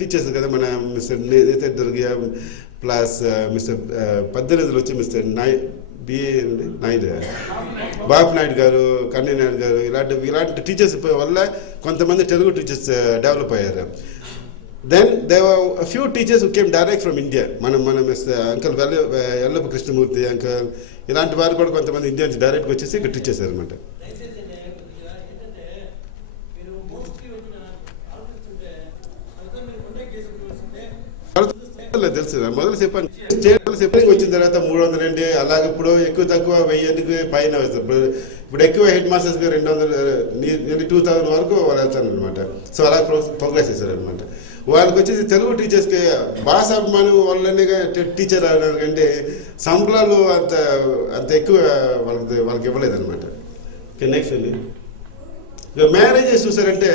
Teachers కదా మన mister నేత దుర్గయ్య ప్లస్ మిస్టర్ పద్దెనిమిదిలో వచ్చి మిస్టర్ బిఏ నాయుడు బాబు నాయుడు గారు కన్నయ్య నాయుడు గారు ఇలాంటి టీచర్స్ వల్ల కొంతమంది తెలుగు టీచర్స్ డెవలప్ అయ్యారు. Then few teachers came direct from India. మన mister uncle Yellappa Krishnamurthy uncle ఇలాంటి వారు కూడా కొంతమంది ఇండియా నుంచి డైరెక్ట్గా వచ్చేసి ఇక్కడ టీచర్స్ అనమాట. తెలుసు మొదలు చెప్పాను. స్టేట్ వచ్చిన తర్వాత 300 అండి, అలాగే ఇప్పుడు ఎక్కువ తక్కువ 1000కి పైన వస్తారు. ఇప్పుడు ఎక్కువ హెడ్ మాస్టర్స్కి 200 2000 వరకు వాళ్ళు వెళ్తారు అనమాట. సో అలా ప్రోగ్రెస్ చేశారు అనమాట. వాళ్ళకి వచ్చేసి తెలుగు టీచర్స్కి భాషాభిమానం వల్లనే టీచర్ అంటే సంబళాలు అంత ఎక్కువ వాళ్ళకి ఇవ్వలేదు అనమాట. నెక్స్ట్ అండి మ్యారేజెస్ చూసారంటే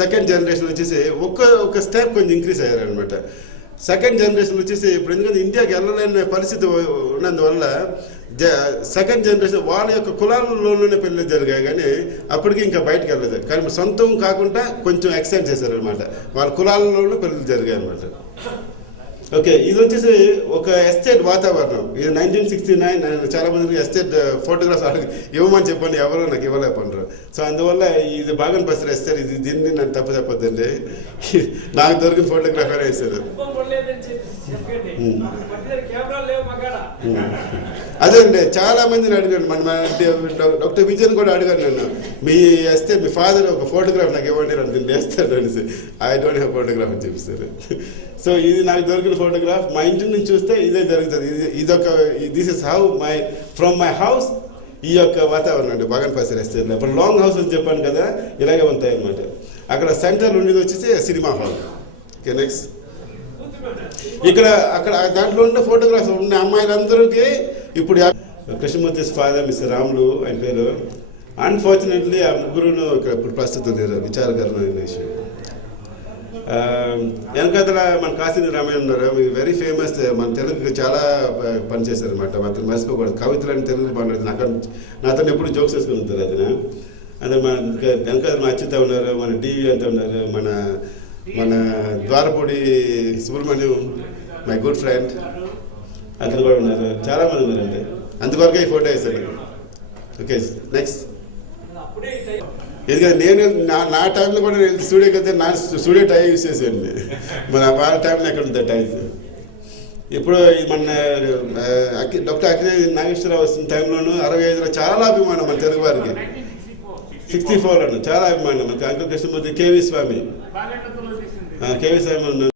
సెకండ్ జనరేషన్ వచ్చేసి ఒక స్టెప్ కొంచెం ఇంక్రీజ్ అయ్యారనమాట. సెకండ్ జనరేషన్ వచ్చేసి ఇప్పుడు ఎందుకంటే ఇండియాకి వెళ్ళలేని పరిస్థితి ఉన్నందువల్ల సెకండ్ జనరేషన్ వాళ్ళ యొక్క కులాలలోనే పెళ్ళి జరిగాయి, కానీ అప్పటికి ఇంకా బయటకు వెళ్ళలేదు. కానీ సొంతం కాకుండా కొంచెం ఎక్స్టెండ్ చేశారనమాట. వాళ్ళ కులాలలోనూ పెళ్ళి జరిగాయి అనమాట. ఓకే, ఇది వచ్చేసి ఒక ఎస్టేట్ వాతావరణం. ఇది 1969 చాలా మందికి ఎస్టేట్ ఫోటోగ్రాఫ్స్ ఇవ్వమని చెప్పండి, ఎవరు నాకు ఇవ్వలేకపోయినారు. సో అందువల్ల ఇది బాగా పరిస్థితి ఎస్టేట్. దీన్ని నన్ను తప్పు చెప్పొద్దండి, నాకు దొరికిన ఫోటోగ్రాఫర్ వేసారు. అదే అండి, చాలా మందిని అడిగాను. మన డాక్టర్ విజయన్ కూడా అడిగాను నన్ను, మీ వేస్తే మీ ఫాదర్ ఒక ఫోటోగ్రాఫ్ నాకు ఇవ్వండి నేను వేస్తాను అనేసి. ఐ డోంట్ హ్యావ్ ఫోటోగ్రాఫ్ అని చూపిస్తారు. సో ఇది నాకు దొరికిన ఫోటోగ్రాఫ్. మా ఇంటి నుంచి చూస్తే ఇదే జరుగుతుంది. This is how from my house ఈ యొక్క వాతావరణం అండి బాగా పరిశీలిస్తుంది. ఇప్పుడు లాంగ్ హౌస్ అని చెప్పాను కదా, ఇలాగే ఉంటాయి అన్నమాట. అక్కడ సెంటర్ ఉండేది వచ్చేసి సినిమా హాల్. ఓకే, నెక్స్ట్ అక్కడ దాంట్లో ఉన్న ఫోటోగ్రాఫ్స్ ఉన్న అమ్మాయిలందరికీ ఇప్పుడు కృష్ణమూర్తి ఫాదర్ మిస్టర్ రాములు ఆయన పేరు. అన్ఫార్చునేట్లీ ఆ ముగ్గురును ఇక్కడ ఇప్పుడు ప్రస్తుతం లేరు, విచారకరమైన విషయం. వెనకాతల మన కాశీ రామయ్య ఉన్నారు, వెరీ ఫేమస్. మన తెలుగుకి చాలా పనిచేశారు అనమాట. అతను మర్చిపోకూడదు. కవితలు అని తెలుగు బాగుంటుంది. నాతో ఎప్పుడు జోక్స్ వేసుకుని ఉంటారు. అదే మన వెనకాతల మా అచ్యుత ఉన్నారు, మన డివి అంతా ఉన్నారు, మన Dwarapudi Subrahmanyam my good friend అతను కూడా ఉన్నారు. చాలామంది ఉన్నారండి. అందువరకు ఈ ఫోటో వేసాను. Okay, next. ఎందుకంటే నేను నా టైంలో కూడా నేను స్టూడియోకి వెళ్తే నా స్టూడియో టై యూజ్ చేసేయండి. మన వాళ్ళ టైంలో ఎక్కడ ఉంటుంది టై. ఇప్పుడు మన డాక్టర్ అఖిలేష్ నాగేశ్వరరావు వస్తున్న టైంలోనూ 65లో చాలా అభిమానం మన తెలుగు వారికి. 64 చాలా అభిమానం. మనకి అంకుల్ కృష్ణమూర్తి, కేవీ స్వామి ఉన్నారు.